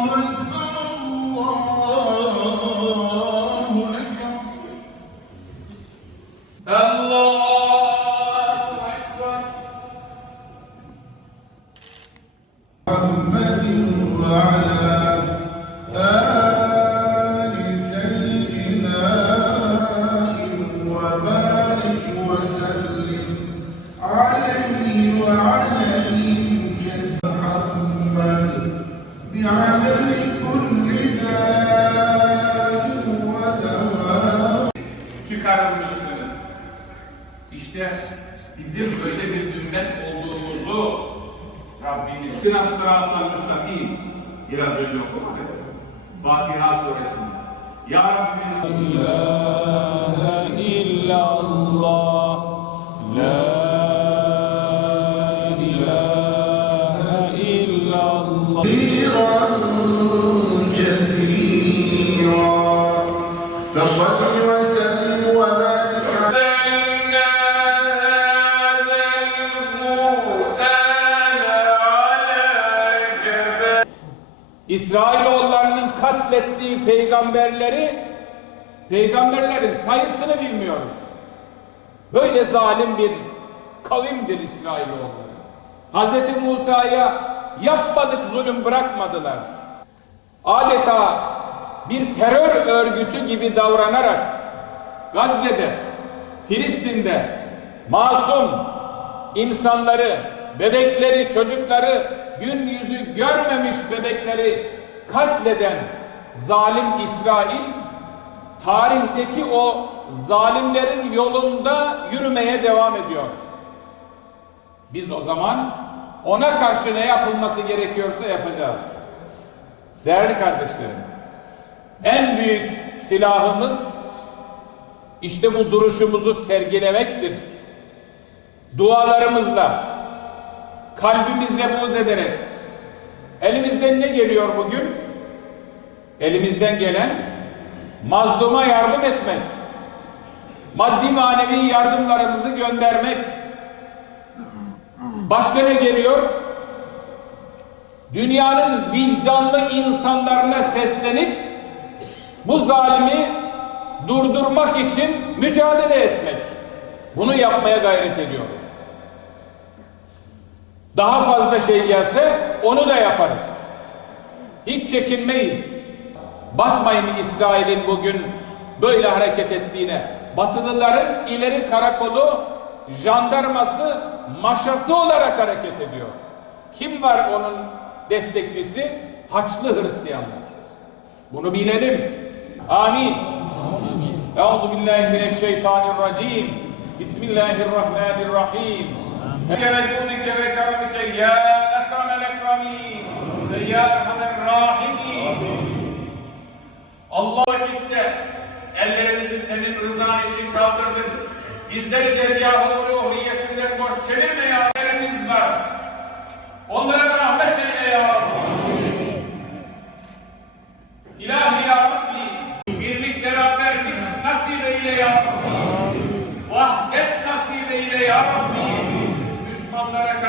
One çıkarılmışsınız. İşte bizim böyle bir ümmet olduğumuzu Rabbimiz biraz sıratla müstakim biraz önce okumadık. Fatiha suresinde. Ya Rabbimiz İsrailoğullarının katlettiği peygamberleri, peygamberlerin sayısını bilmiyoruz. Böyle zalim bir kavimdir İsrailoğulları. Hz. Musa'ya yapmadık zulüm bırakmadılar. Adeta bir terör örgütü gibi davranarak Gazze'de, Filistin'de masum insanları, bebekleri, çocukları, gün yüzü görmemiş bebekleri katleden zalim İsrail, tarihteki o zalimlerin yolunda yürümeye devam ediyor. Biz o zaman ona karşı ne yapılması gerekiyorsa yapacağız. Değerli kardeşlerim, en büyük silahımız işte bu duruşumuzu sergilemektir. Dualarımızla, kalbimizle buğz ederek, elimizden ne geliyor bugün? Elimizden gelen mazluma yardım etmek, maddi manevi yardımlarımızı göndermek. Başka ne geliyor? Dünyanın vicdanlı insanlarına seslenip bu zalimi durdurmak için mücadele etmek. Bunu yapmaya gayret ediyoruz. Daha fazla şey gelse onu da yaparız. Hiç çekinmeyiz. Bakmayın İsrail'in bugün böyle hareket ettiğine. Batılıların ileri karakolu, jandarması, maşası olarak hareket ediyor. Kim var onun destekçisi? Haçlı Hristiyanlar. Bunu bilelim. Amin. Euzu billahi mineşşeytanirracim. Bismillahirrahmanirrahim. Yarabbike ve keramike ya ekremel ekremin ve ya erhamer rahimin. Allah vakitte ellerimizi senin rızan için kaldırdık. Bizleri dergâh-ı gösterme ya yerimiz var. Onlara rahmet eyle ya Rabbi. İlahi ya Rabbi. Birlik beraberlik nasip eyle ya Rabbi.